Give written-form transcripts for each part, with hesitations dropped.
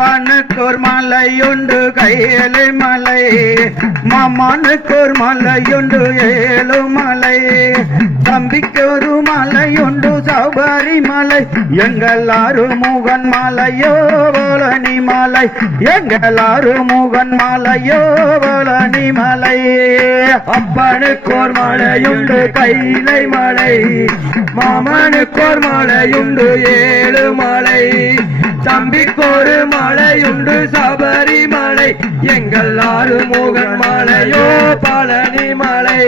அப்பனுக்கோர் மலையுண்டு கையலை மலை மாமனுக்கோர் மலையுண்டு ஏழுமலை தம்பிக்கொரு மலையுண்டு சபரிமலை எங்கள் ஆறுமுகன் மலையோ பழனி மலை எங்கள் ஆறுமுகன் மலையோ பழனி மலை அப்பனுக்கோர் மலையுண்டு கைலை மலை மாமனுக்கோர் மலையுண்டு ஏழுமலை தம்பிக்கொரு மலையுண்டு சபரிமலை எங்கள் ஆறுமுகன் மலையோ பழனி மலை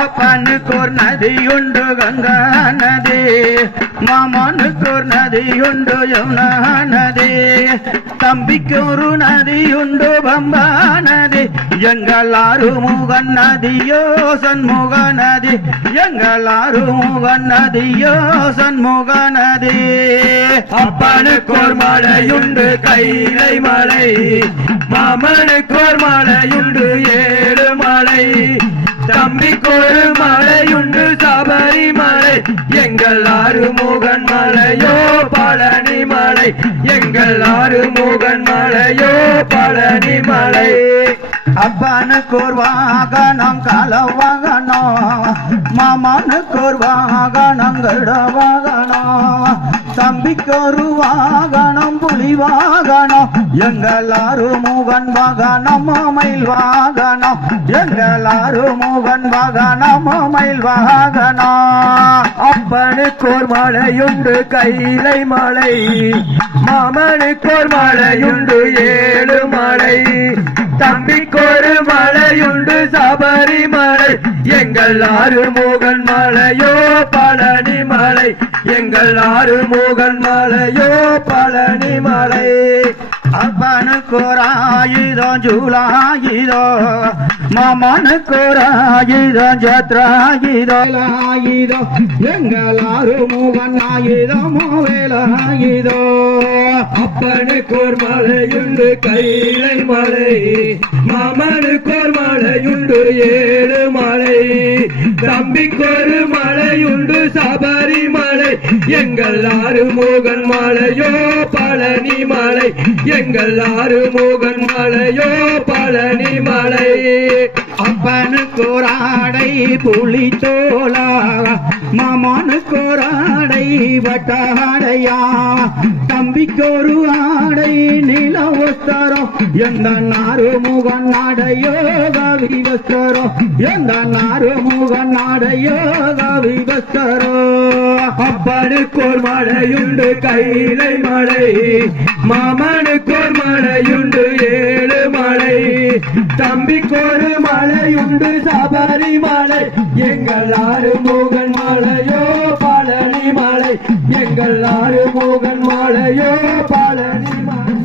அப்பனுக்கோர் நதியுண்டு கங்கா நதி மாமனுக்கோர் நதியுண்டு யமுனா நதி தம்பிக்கொரு நதியுண்டு பம்பா நதி எங்கள் ஆறுமுகன் நதியோ சண்முக நதி எங்கள் ஆறுமுகன் நதியோ சண்முக நதி அப்பனுக்கோர் மலையுண்டு கைலை மலை மாமனுக்கோர் மலையுண்டு ஏழுமலை தம்பிக்கொரு மலையுண்டு சபரிமலை எங்கள் ஆறுமுகன் மலையோ பழனி மலை எங்கள் ஆறுமுகன் மலையோ பழனி மலை அப்பனுக்கோர் வாகனம் காலவாகனம் மாமனுக்கோர் வாகனம் கடுவாகனம் தம்பிக்கொரு வாகனம் புலி வாகனம் எங்கள் ஆறுமுகன் வாகனம் மயில் வாகனம் எங்கள் ஆறுமுகன் வாகனம் மயில் வாகனம் அப்பனுக்கோர் மலையுண்டு கைலை மலை மாமனுக்கோர் மலையுண்டு ஏழுமலை தம்பிக்கொரு மலையுண்டு சபரிமலை எங்கள் ஆறுமுகன் மலையோ பழனி மலை எங்கள் ஆறுமுகன் மலையோ பழனி மலை அப்பனுக்கோர் ஆயுதம் ஜூலாயுதம் மாமனுக்கோர் ஆயுதம் ஜத்ராயுதம் ஆயுதம் எங்கள் ஆறுமுகன் ஆயுதம் வேலாயுதம் அப்பனுக்கோர் மலையுண்டு கைலை மலை மாமனுக்கோர் மலையுண்டு ஏழுமலை தம்பிக்கொரு மலையுண்டு சபரிமலை எங்கள் ஆறுமுகன் மலையோ பழனி மலை எங்கள் ஆறுமுகன் மலையோ பழனி மலை அப்பனுக்கோர் ஆடை புலி தோலா மாமனுக்கோர் ஆடை வட்டாடையா தம்பிக்கொரு ஆடை நில வஸ்தரம் எந்த ஆறுமுகன் ஆடையோ கவி வஸ்தரம் எந்த ஆறுமுகன் ஆடையோ கவி வஸ்தரம் அப்பனுக்கோர் மலையுண்டு கைலை மலை மாமனுக்கோர் மலையுண்டு ஏழுமலை தம்பிக்கொரு மலையுண்டு சபரிமலை எங்கள் ஆறுமுகன் மலையோ பழனி மலை எங்கள் ஆறுமுகன் மலையோ பழனி மலை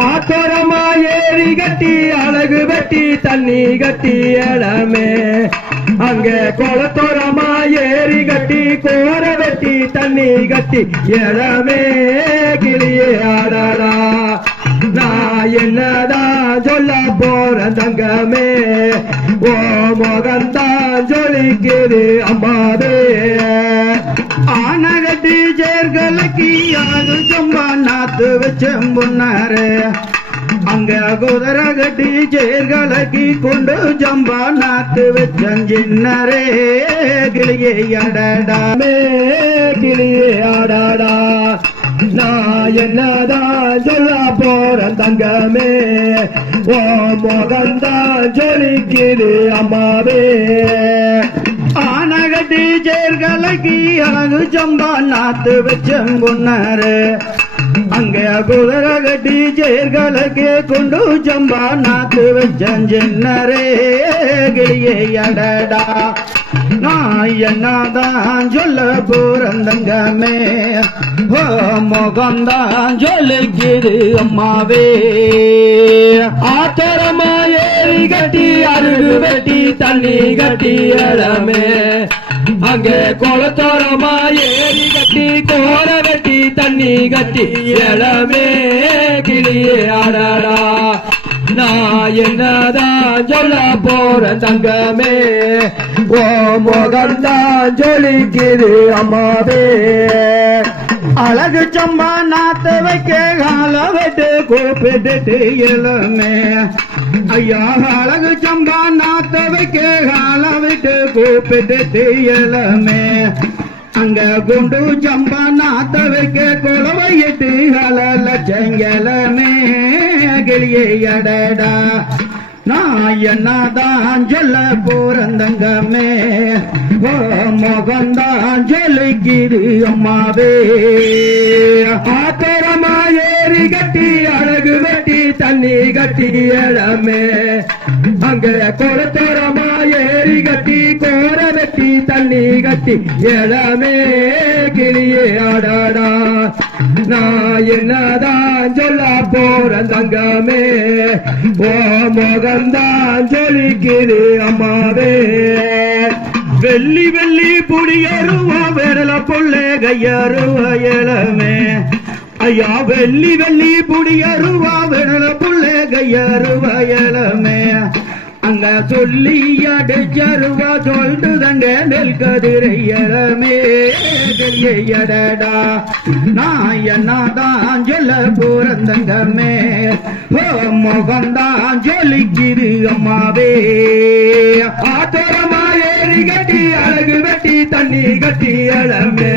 ஆத்தரமா ஏறி கட்டி அழகு வெட்டி தண்ணி கட்டி இளமே அங்க குளத்தோரமா ஏறி கட்டி கோர வெட்டி தண்ணி கட்டி இளமே கிளியே ஆடடா நான் என்னதான் சொல்ல போற தங்கமே ஓ மகன்தான் ஜொலிக்குது அம்மாவே ஆனகட்டி சேர்கலக்கி அது சொம்பா நாத்து வச்சம்புன்னாரு அங்க குதிரை கட்டி சேர்கலக்கி கொண்டு ஜம்பா நாத்து வச்சின்னரே கிளியே அடடாமே கிளியே ஆடாடா நான் என்னதான் சொல்ல போறேன் தங்கமே ஓ மகன்தான் ஜொலிக்குது அம்மாவே ஆனகட்டி சேர்கலக்கி அழகு ஜம்பா நாத்து வச்சம்புன்னாரு அங்க குதிரை கட்டி சேர்கலக்கு கொண்டு ஜம்பா நாத்து வச்சென்னரே கிளியே அடடா நான் என்னதான் சொல்ல போறந்தங்கமே முகம்தான் சொல்லிக்குது அம்மாவே ஆத்தரமா ஏறி கட்டி அருகு வெட்டி தண்ணி கட்டி இளமே அங்கே குளத்தோரமா ஏறி கட்டி கோர வெட்டி தண்ணி கட்டி இளமே கிளியே ஆடாடா நான் என்னதான் சொல்ல போற தங்கமே ஓ முகம்தான் ஜொலிக்குது அம்மாவே அழகு சம்பா நாத்த வைக்க கால விட்டு கூப்பிட்டு இளமே ஐயா அழகு சம்பா நாத்த வைக்க கால விட்டு கூப்பிட்டு இளமே அங்க குண்டு சம்பா நாத்த வைக்க குளவையிட்டு அலல செங்கலமே கிளியே அடடா நான் என்னதான் சொல்ல போறந்தங்கமே ஓ முகந்தான் சொல்லிக்கிது அம்மாவே ஆத்தரமா ஏறி கட்டி அழகு வெட்டி தண்ணி கட்டி இளமே அங்கே குளத்தோரமா ஏறி கட்டி கோர வெட்டி தண்ணி கட்டி இளமே கிளியே ஆடாடா நான் என்னதான் சொல்ல போற தங்கமே ஓ முகம்தான் ஜொலிக்குது அம்மாவே வெள்ளி வெள்ளி புடியருவா விரல பொல்ல கையருவா இளமே ஐயா வெள்ளி வெள்ளி புடியருவா விரல பொல்ல கையருவா இளமே அங்க சொல்லி அடைச்சருவா சொல்லுதங்க நெல் கதிரை இளமே எடடா நான் என்னதான் சொல்ல போறந்தங்கமே ஓ முகம்தான் ஜொலிக்குது அம்மாவே ஆத்தரமா ஏறி கட்டி அழகு வெட்டி தண்ணி கட்டி இளமே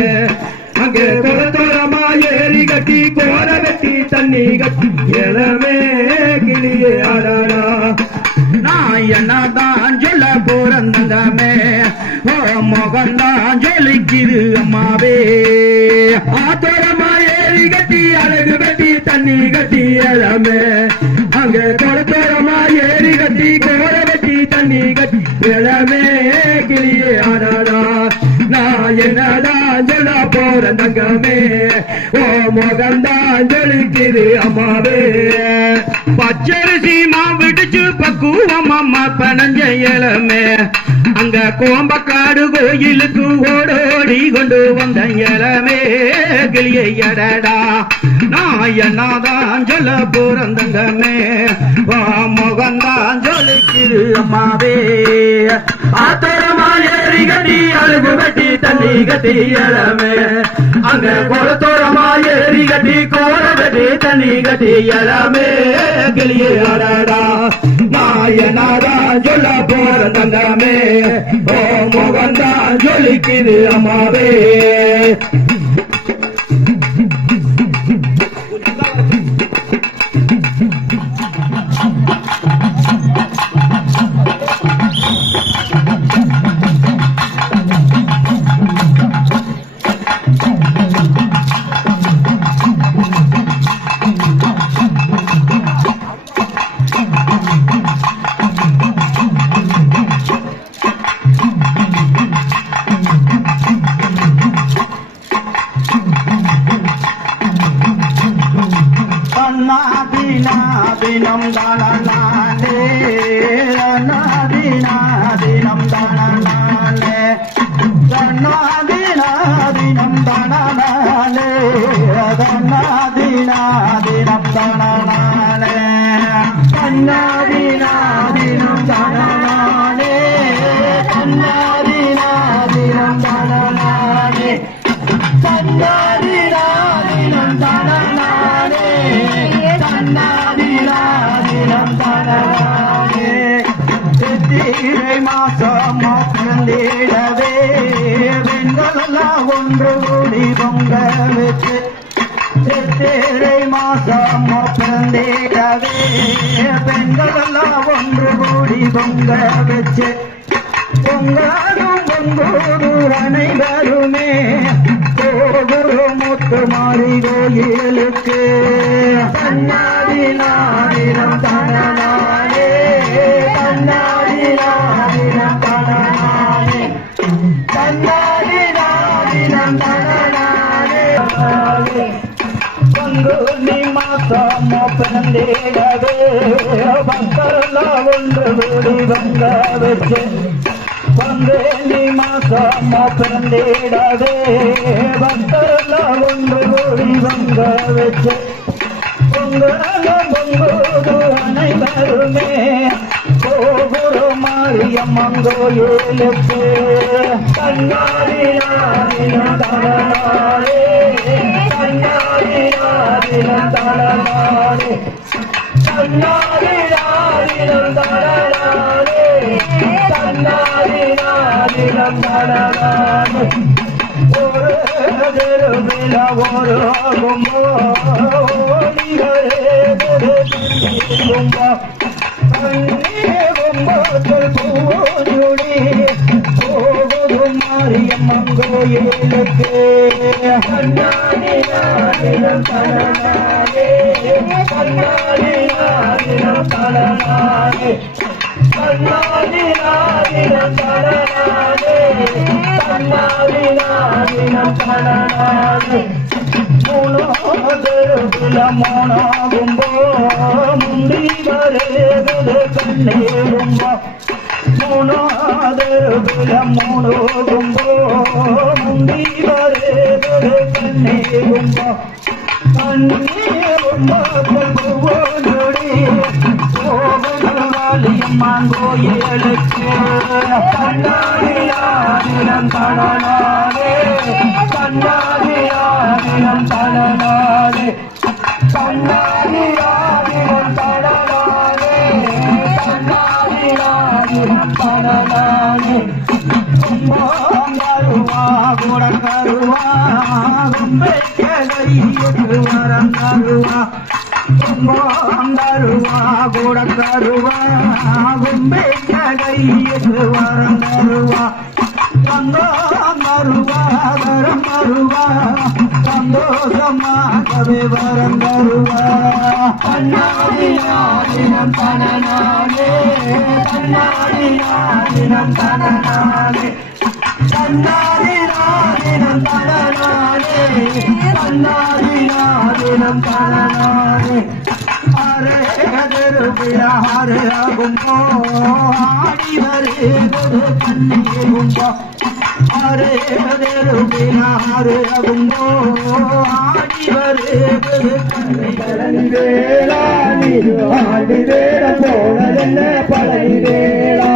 அங்கே குளத்தோரமா ஏறி கட்டி கோர வெட்டி தண்ணி கட்டி இளமே கிளியே ஆடாடா நான் என்னதான் சொல்ல போறந்தங்கமே ஓ முகம்தான் ஜொலிக்குது அம்மாவே ஆத்தரமா ஏறி கட்டி அழகு வெட்டி தண்ணி கட்டி இளமே அங்கே குளத்தோரமா ஏறி கட்டி கோர வெட்டி தண்ணி கட்டி இளமே கிளியே ஆடாடா நான் என்னதான் சொல்ல போற தங்கமே ஓ முகம்தான் ஜொலிக்குது அம்மாவே பச்சரிசி மாவிடுச்சு பக்குவம் அம்மா பனஞ்ச இளமே அங்க கோம்பக்காடு கோயிலுக்கு ஓடோடி கொண்டு வந்த இளமே கிளியை அடடா நான் என்னதான் சொல்ல போறந்தங்கமே வா முகந்தான் ஜொலிக்குது அம்மாவே ஆத்தரமா ஏறி கட்டி அழுகு வெட்டி தண்ணி கட்டி இளமே அங்க குளத்தோரமா ஏறி கட்டி கோர வெட்டி தண்ணி கட்டி இளமே கிளியே ஆடாடா நான் என்னதான் சொல்ல போற தங்கமே ஓ முகந்தான் ஜொலிக்குது அம்மாவே தினம் தானே தினம் தானே தினம் தானே தினம் தானே தினம் தானே தினம் தானே சித்திரை மாசம் பிறந்திடவே வெண்களெல்லாம் ஒன்று கூடி பொங்க வச்சு சித்திரை மாசம் பிறந்திடவே பெண்களெல்லாம் ஒன்று கூடி பொங்க வச்சு பொங்கலும் பொங்கோடு அனைவருமே போகுறோம் முத்துமாரி கோயிலுக்கு கண்ணாடி நாடினம் தனநானே கண்ணாடி நாடினம் தனநானே கண்ணாடி நாடினம் தனநானே பங்குனி மாசம் பிறந்திடவே பக்தரெல்லாம் ஒன்று கூடி பொங்க வச்சு பங்குனி மாசம் பிறந்திடவே பக்தரெல்லாம் ஒன்று கூடி பொங்க வச்சு பொங்கலும் பொங்குது அனைவருமே போகுறோம் மாரியம்மன் கோயிலுக்கு கண்ணாடி நாடினம் தனநானே கண்ணாடி நாடினம் தனநானே கண்ணாடி நாடினம் தனநானே கண்ணாடி நாடினம் தனநானே ஒரு தெருவில் ஒரு கும்போ கும்போ கும்பத்தில் பூஜுடி போகுதும் மாரியம்மன் கோயிலுக்கு கண்ணாடி நாடினம் தனநானே கண்ணாடி நாடினம் தனநானே கண்ணாடி நாடினம் தனநானே கண்ணாடி நாடினம் தனநானே மூணோதருல மோனாகும்போ முந்தி வரேது கண்ணேரும்போ மூணோதருல மோனோகும்போ முந்தி வரேது கண்ணேரும்போ கண்ணேரும்போ பொங்குவோடி போகுமாலியம்மன் கோயிலுக்கு கண்ணாடி நாடினம் தனநானே கண்ணாடி நாடினம் தனநானே கண்ணாடி நாடினம் தனநானே கண்ணாடி நாடினம் தனநானே கும்பருவா குடக்கருவா கும்பைக்கு வரம் தருவா கும்பருவா குடக்கருவா கும்பைக்கு வரம் தருவா தந்தருவா வரம் தருவா சந்தோஷமாகவே வரம் தருவா கண்ணாடி நாடினம் தனநானே கண்ணாடி நாடினம் தனநானே கண்ணாடி நாடினம் தனநானே கண்ணாடி நாடினம் தனநானே ஹரே திருவிழா ஹரே கும்போ ஆடி வருவது கண்ணீரும்போ ஹரே திருவிழா ஹரே கும்போ ஆடி வருவது கண்ணீர் வேளா நீரு ஆடி வேட போனதென்ன பழனி வேளா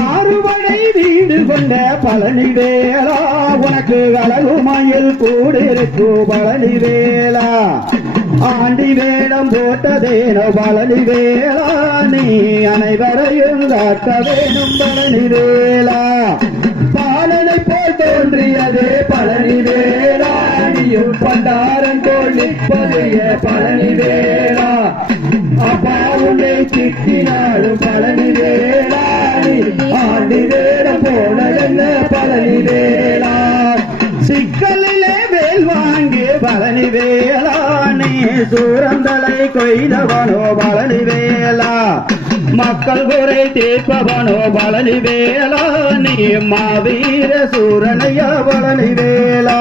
ஆறுபடை வீடு கொண்ட பழனி வேளா உனக்கு அழகுமயில் கூடிருக்கு பழனி வேளா ஆண்டி வேடம் போட்டதேனோ பழனி வேளா நீ அனைவரையும் காட்ட வேணும் பழனி வேளா பாலனை போல் தோன்றியதே பழனி வேளா நீயும் பண்டாரன் போல் நிற்பதைய பழனி வேளா அப்பா உன்னை திட்டினாலும் பழனி வேளா நீ ஆண்டி வேடம் போனதென்ன பழனி வேளா சிக்கலிலே வேல் வாங்கி பழனி வேளா நீ சூரந்தலை கொய்தவனோ பழனி வேளா மக்கள் குறை தீர்ப்பவனோ பழனி வேளா நீ மாவீர சூரனையா பழனி வேளா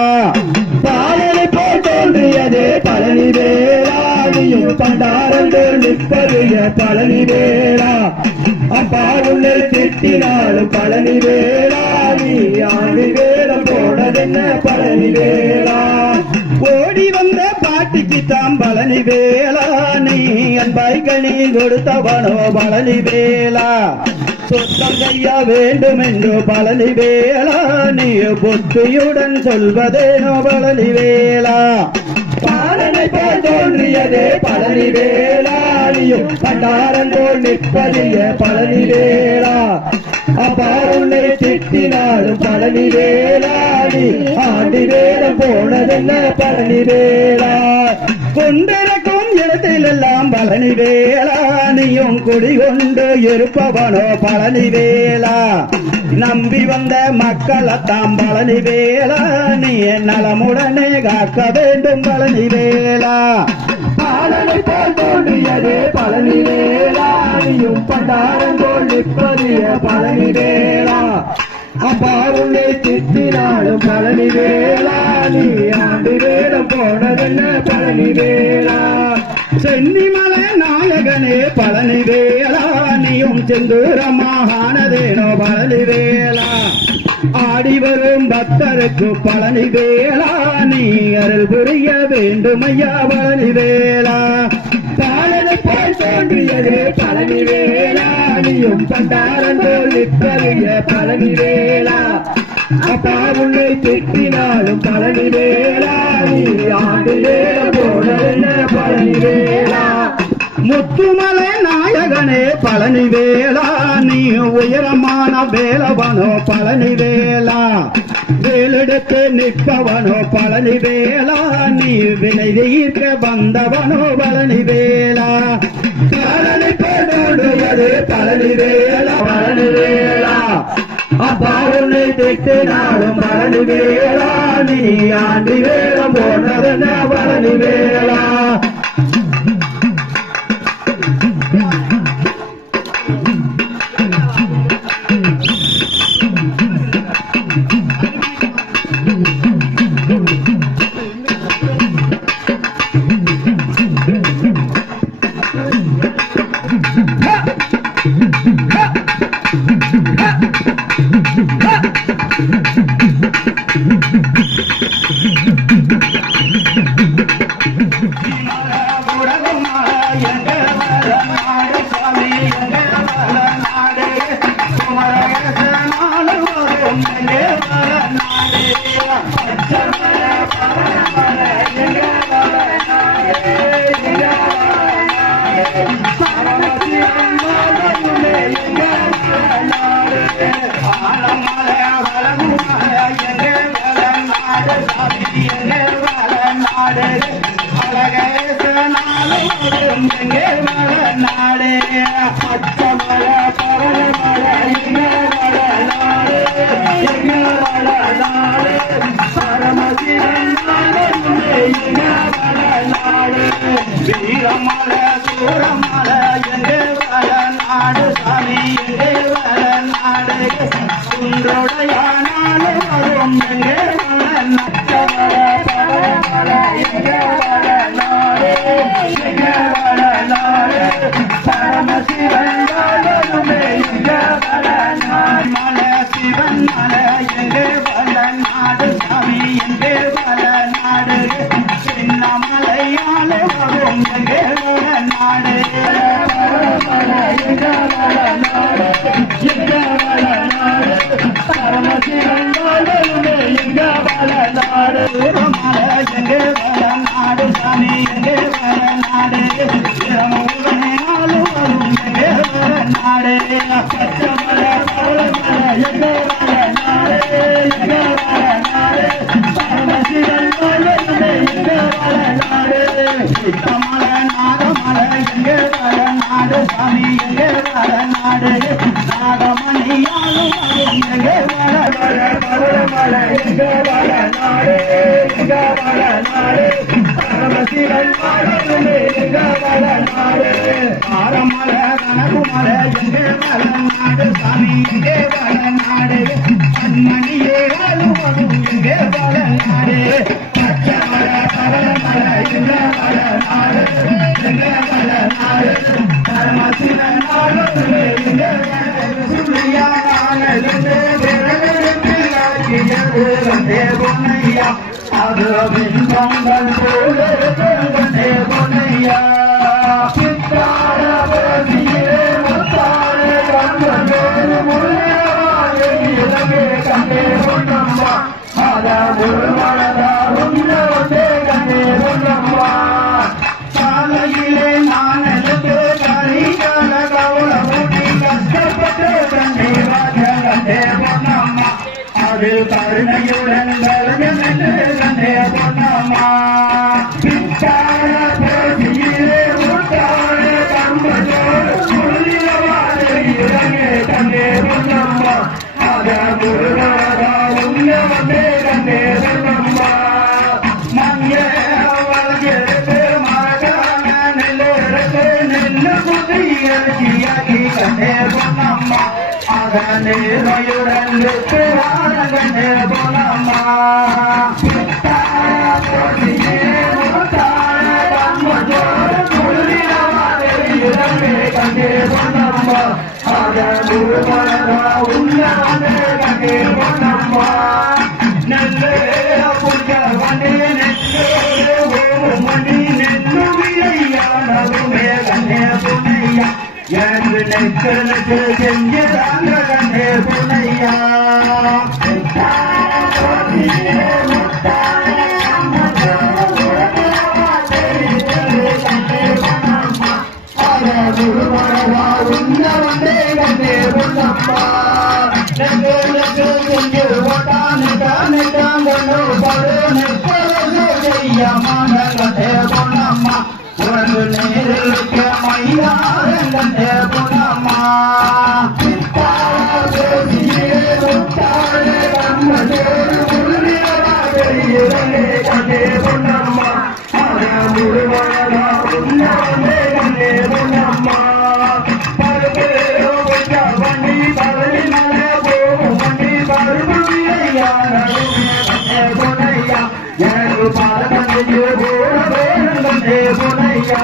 பாலனை போல் தோன்றியதே பழனி வேளா நீயும் பண்டாரங்கள் நிற்பதைய பழனி வேளா அப்பாருள்ளே திட்டினாலும் பழனி வேளா நீ ஆண்டி வேடம் போனதென்ன பழனி வேளா ஓடி வந்த பாட்டிக்கு தாம் பழனி வேளா நீ அன்பாய் கனி கொடுத்தவனோ பழனி வேளா சொத்தம் செய்ய வேண்டும் என்று பழனி வேளா நீ புத்தியுடன் சொல்வதேனோ பழனி வேளா பாலனை போல் தோன்றியதே பழனி வேளா நீயும் பண்டாரன் போல் நிற்பதிய பழனி வேளா அப்பாருள்ளே திட்டினாலும் பழனி வேளா நீ ஆண்டி வேடம் போனதென்ன பழனி வேளா கொண்டிருக்கும் இடத்திலெல்லாம் பழனி வேளா நீயும் குடிகொண்டு இருப்பவனோ பழனி வேளா நம்பி வந்த மக்களைத்தாம் பழனி வேளா நீ நலமுடனே காக்க வேண்டும் பழனி வேளா பாலனை போல் தோன்றியது பழனி வேளா நீயும் பண்டாரம் போல் நிற்பதிய பழனி வேளா அப்பா உன்னை திட்டினாலும் பழனி வேளா நீ ஆண்டு வேடம் போனதென்ன பழனி வேளா சென்னிமலை நாயகனே பழனி வேளா நீயும் செந்தூரமாகானதேனோ பழனி வேளா ஆடி வரும் பக்தருக்கு பழனி வேளா நீ அருள் புரிய வேண்டும் ஐயா பழனி வேளா பாலனை போல் தோன்றியது பழனி வேளா நீயும் பண்டாரம் போல் நிற்பதிய பழனி வேளா அப்பா உன்னை திட்டினாலும் பழனி வேளா நீ ஆண்டு வேடம் போனதென்ன பழனி வேளா முத்துமலை நாயகனே பழனி வேளா நீ உயரமான வேலவனோ பழனி வேளா வேலெடுத்து நிற்பவனோ பழனி வேளா நீ வினை தீர்க்க வந்தவனோ பழனி வேளா பழனி பேருடையது பழனி வேளா பழனி வேளா அப்பா உன்னை திட்டினாலும் பழனி வேளா நீ ஆண்டி வேடம் போனதென்ன பழனி வேளா பொன்னம்மா நெல்லு குத்தி இறச்சியாக்கி கண்ணே பொன்னம்மா அதனே ரயுடன் கண்ணே பொன்னம்மா கண்ணே பொன்னம்மா அதனூர் மலரா உன்னே கண்ணே பொன்னம்மா நல்ல புஞ்ச வண்டி நெல்லு மணி நெல்லு விளையாடலுமே கண்ணே பொன்னையா என்று நெற்களுக்கு செஞ்சுதாங்க கண்ணே பொன்னையா உனக்கு நேரில் மையாரங்கண்டே பொன்னம்மா கண்டே பொன்னம்மா கண்டே பொன்னம்மா எனக்கு பாலகண்டையோ கண்டே பொன்னையா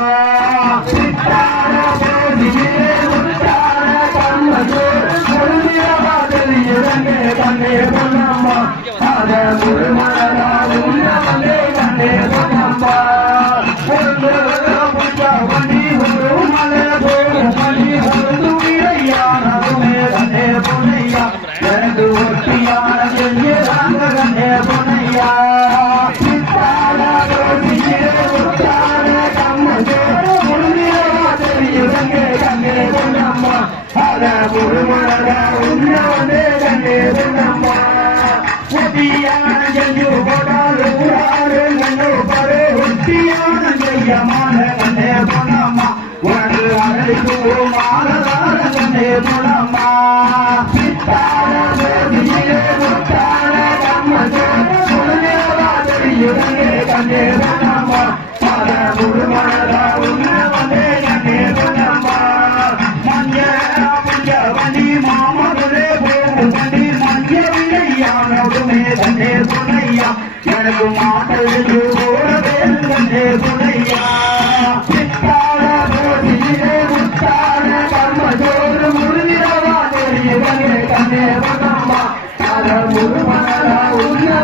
கண்ணே பொன்னம்மா அத முழுமலரா உன்னே கண்ணே பொன்னம்மா வண்டி ஒரு மலை மணி ஒரு துணியானதுமே கண்ணே பொன்னையா எனக்கு ஒட்டியான செஞ்சாங்க கண்ணே பொன்னையா கண்ணே பொன்னம்மா அத முழுமலரா உன்னே கண்ணே பொன்னம்மா ஒட்டியான செஞ்சு போடாது ஊராறு கண்ணு பரு ஒட்டியான செய்யமான கண்ணே பொன்னம்மா உனக்கு அழைக்கு மாலதார கண்ணே பொன்னம்மா கண்ணே பொன்னம்மா அத முழுமலரா உன்னே கண்ணே பொன்னம்மா மஞ்ச வண்டி மாமதுரே போகும் வண்டி மஞ்ச விளையானதுமே கண்ணே பொன்னையா எனக்கு மாட்டது போட வேறு கண்ணே பொன்னையா கர்மஜோறு முழுதிரவா தெரியுதே கண்ணே பொன்னம்மா அத முழுமலரா உன்னே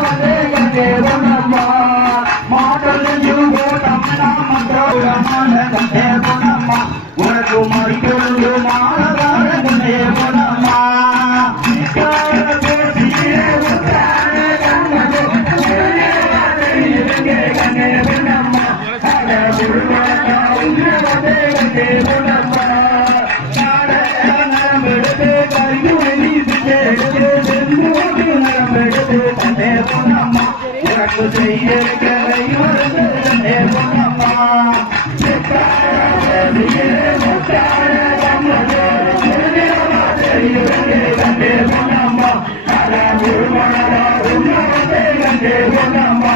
கண்ணே பொன்னம்மா மாட்டது போட்டம்னா மந்திரமான கண்ணே பொன்னம்மா உனக்கு மறிக்கொண்டு மாலதார கண்ணே பொன்னம்மா கண்ணே பொன்னம்மா அத முழுமலரா உன்னே கண்ணே பொன்னம்மா நரம்பெடுத்து கரியுணி நரம்பெடுத்து கண்ணே பொன்னம்மா உனக்கு செய்யிருக்க கண்ணே பொன்னம்மா கண்ணே பொன்னம்மா அத முழுமலரா உன்னே கண்ணே பொன்னம்மா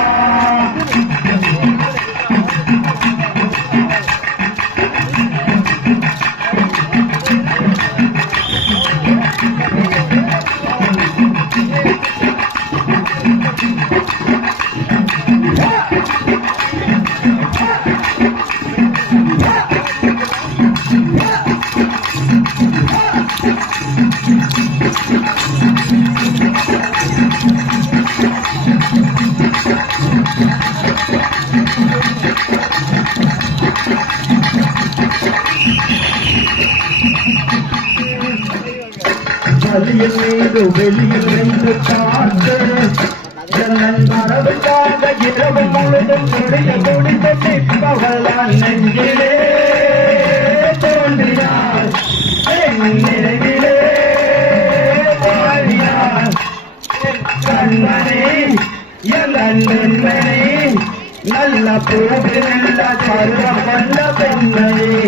வலியில் மீது வெளியில் நின்று பார்த்து ஜனன் வரவுக்காக இரவு முழுதும் துடித்து நிற்பவளான் நெஞ்சிலே தோன்றினார் நினைவிலே வாழ்கிறார் கண்மணி எல்லன்மணி நல்ல பூவிருந்த பருவம் வந்த பெண்மையே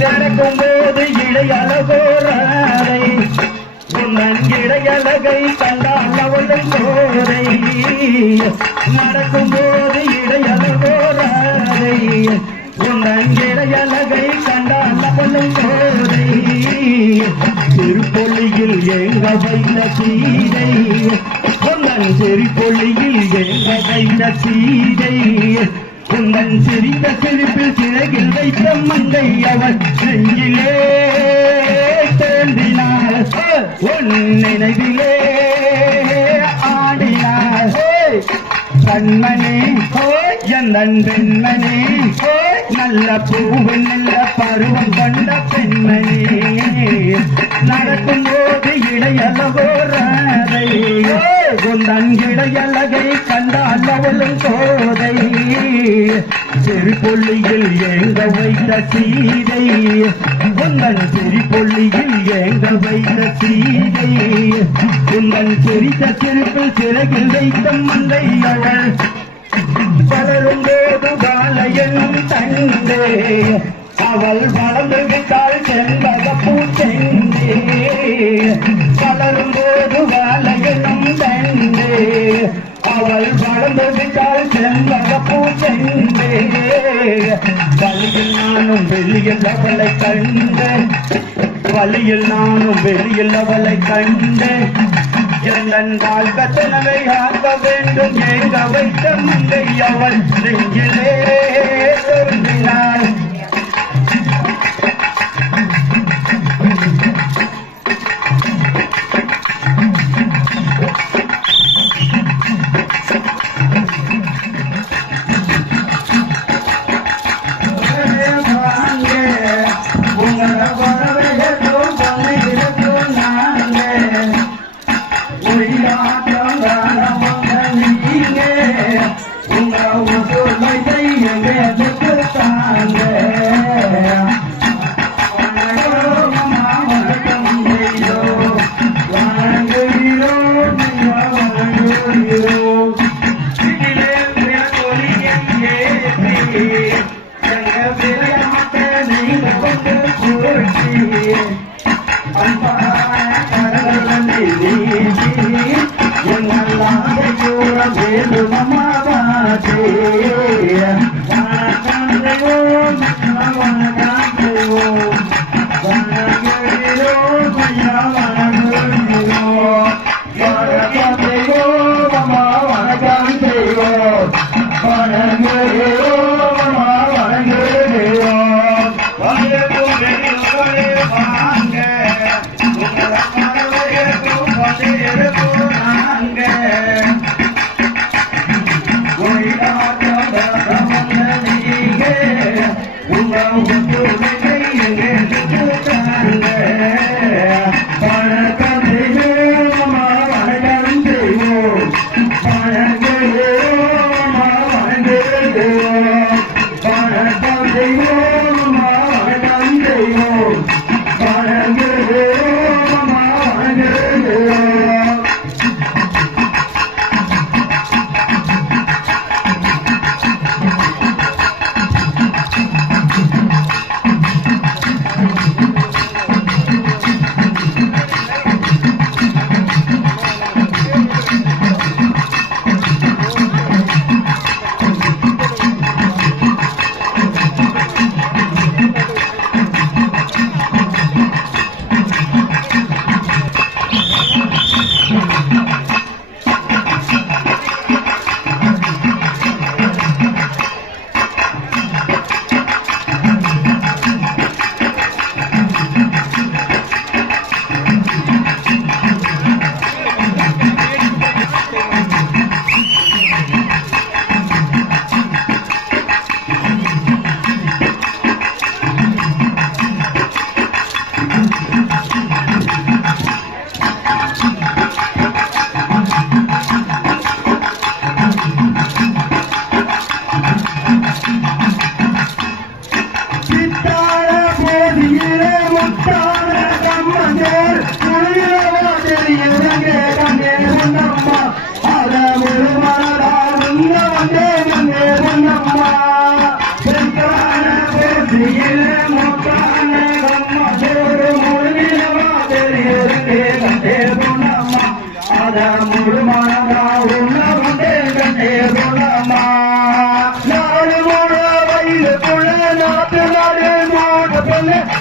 நடக்கும் போது இடையழகோரை உன்னன் இடையழகை கண்டால் அவளை கோரை நடக்கும் போது இடையழகோரை உன்னன் இடையழகை திருப்பொழியில் ஏங்க வைத்த சீதை உந்தன் திருப்பொழியில் ஏங்க வைத்த சீதை உந்தன் சிரித்த சிரிப்பில் சிறகில் வைத்த மங்கை அவள் நெஞ்சிலே தோன்றினாள் உன் நினைவிலே ஆடினாள் கண்மணி எந்தன் பெண்மணி நல்ல பூவு நல்ல பருவம் கொண்ட பெண்மணி நடக்கும் போது இடையலவோ ராதை உந்தன் இடையலகை கண்டால் அவளும் கோதை திருப்பொழியில் ஏங்க வைத்த சீதை உந்தன் திருப்பொழியில் ஏங்க வைத்த சீதை உந்தன் சிரித்த சிரிப்பில் சிறகில் வைத்த மங்கை அவள் வளரும் போது பாலையனும் தந்தே அவள் வளர்ந்து விட்டாள் செண்பகப்பூ செந்தே வளரும் போது பாலையனும் தந்தே அவள் வளர்ந்து விட்டாள் செண்பகப்பூ செந்தே வழியில் நானும் வெளியில் அவளை கண்டேன் வழியில் நானும் வெளியில் அவளை கண்டேன் என் வாழ்க்கை ஆக்க வேண்டும் ஏங்க வைத்த மங்கை அவள் நெஞ்சிலே தோன்றினாள்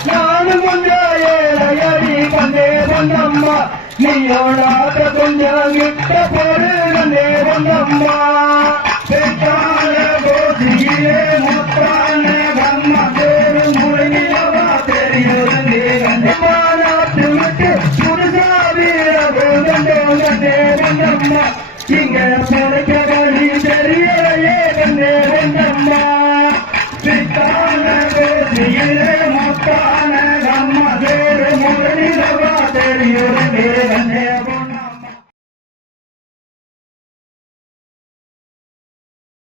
நானும் நீயோடாத கொஞ்சம் கிட்ட போடு கண்ணே வந்தம்மா பெற்றான கோசியிலே முத்தான கம்மா பேரும் முழுகியவா தெரியுதே கண்ணம்மா நாட்டு விட்டு புதுசா வீர கண்டே வந்தம்மா இங்க படைக்க